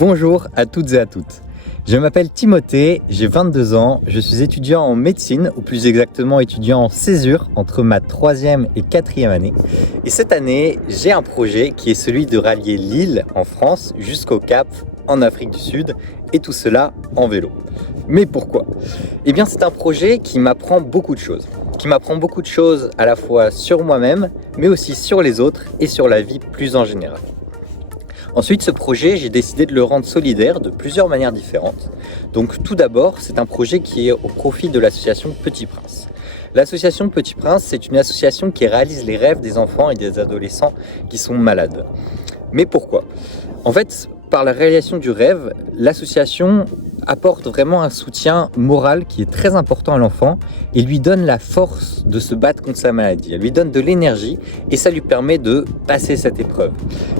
Bonjour à toutes et à toutes. Je m'appelle Timothée, j'ai 22 ans, je suis étudiant en médecine, ou plus exactement étudiant en césure entre ma 3e et 4e année. Et cette année, j'ai un projet qui est celui de rallier Lille en France jusqu'au Cap en Afrique du Sud, et tout cela en vélo. Mais pourquoi? Eh bien, c'est un projet qui m'apprend beaucoup de choses. À la fois sur moi-même, mais aussi sur les autres et sur la vie plus en général. Ensuite, ce projet, j'ai décidé de le rendre solidaire de plusieurs manières différentes. Donc tout d'abord, c'est un projet qui est au profit de l'association Petit Prince. L'association Petit Prince, c'est une association qui réalise les rêves des enfants et des adolescents qui sont malades. Mais pourquoi? En fait, par la réalisation du rêve, l'association apporte vraiment un soutien moral qui est très important à l'enfant et lui donne la force de se battre contre sa maladie. Elle lui donne de l'énergie et ça lui permet de passer cette épreuve.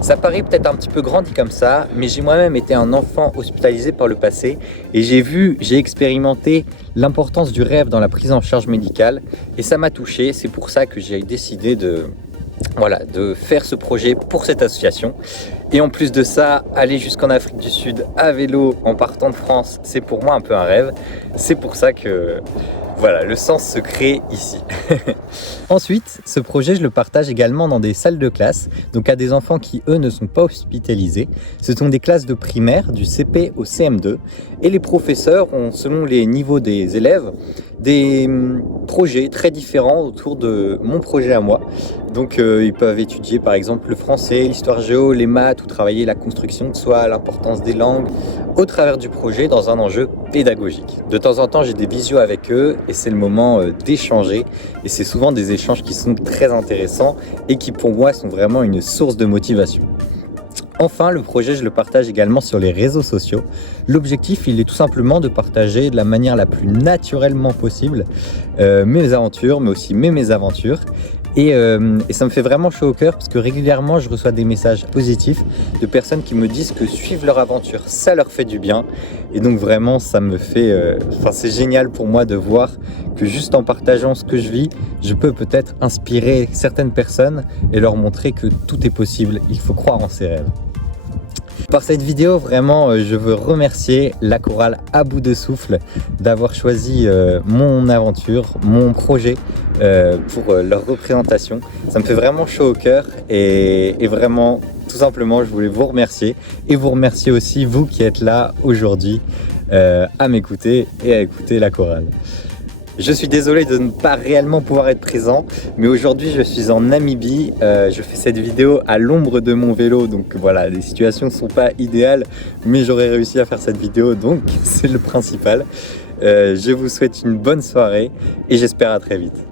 Ça paraît peut-être un petit peu grand dit comme ça, mais j'ai moi-même été un enfant hospitalisé par le passé et j'ai expérimenté l'importance du rêve dans la prise en charge médicale et ça m'a touché. C'est pour ça que j'ai décidé de faire ce projet pour cette association. Et en plus de ça, aller jusqu'en Afrique du Sud à vélo en partant de France, c'est pour moi un peu un rêve. C'est pour ça que le sens se crée ici. Ensuite, ce projet, je le partage également dans des salles de classe, donc à des enfants qui, eux, ne sont pas hospitalisés. Ce sont des classes de primaire, du CP au CM2, et les professeurs ont, selon les niveaux des élèves, des projets très différents autour de mon projet à moi. Donc ils peuvent étudier par exemple le français, l'histoire géo, les maths ou travailler la construction de soi, l'importance des langues au travers du projet dans un enjeu pédagogique. De temps en temps j'ai des visios avec eux et c'est le moment d'échanger et c'est souvent des échanges qui sont très intéressants et qui pour moi sont vraiment une source de motivation. Enfin, le projet, je le partage également sur les réseaux sociaux. L'objectif, il est tout simplement de partager de la manière la plus naturellement possible mes aventures, mais aussi mes mésaventures. Et ça me fait vraiment chaud au cœur parce que régulièrement, je reçois des messages positifs de personnes qui me disent que suivre leur aventure, ça leur fait du bien. Et donc vraiment, ça me fait... c'est génial pour moi de voir que juste en partageant ce que je vis, je peux peut-être inspirer certaines personnes et leur montrer que tout est possible. Il faut croire en ses rêves. Par cette vidéo, vraiment, je veux remercier la chorale À Bout de Souffle d'avoir choisi mon aventure, mon projet pour leur représentation. Ça me fait vraiment chaud au cœur et vraiment, tout simplement, je voulais vous remercier et vous remercier aussi, vous qui êtes là aujourd'hui à m'écouter et à écouter la chorale. Je suis désolé de ne pas réellement pouvoir être présent, mais aujourd'hui je suis en Namibie, je fais cette vidéo à l'ombre de mon vélo, donc voilà, les situations ne sont pas idéales, mais j'aurais réussi à faire cette vidéo, donc c'est le principal. Je vous souhaite une bonne soirée et j'espère à très vite.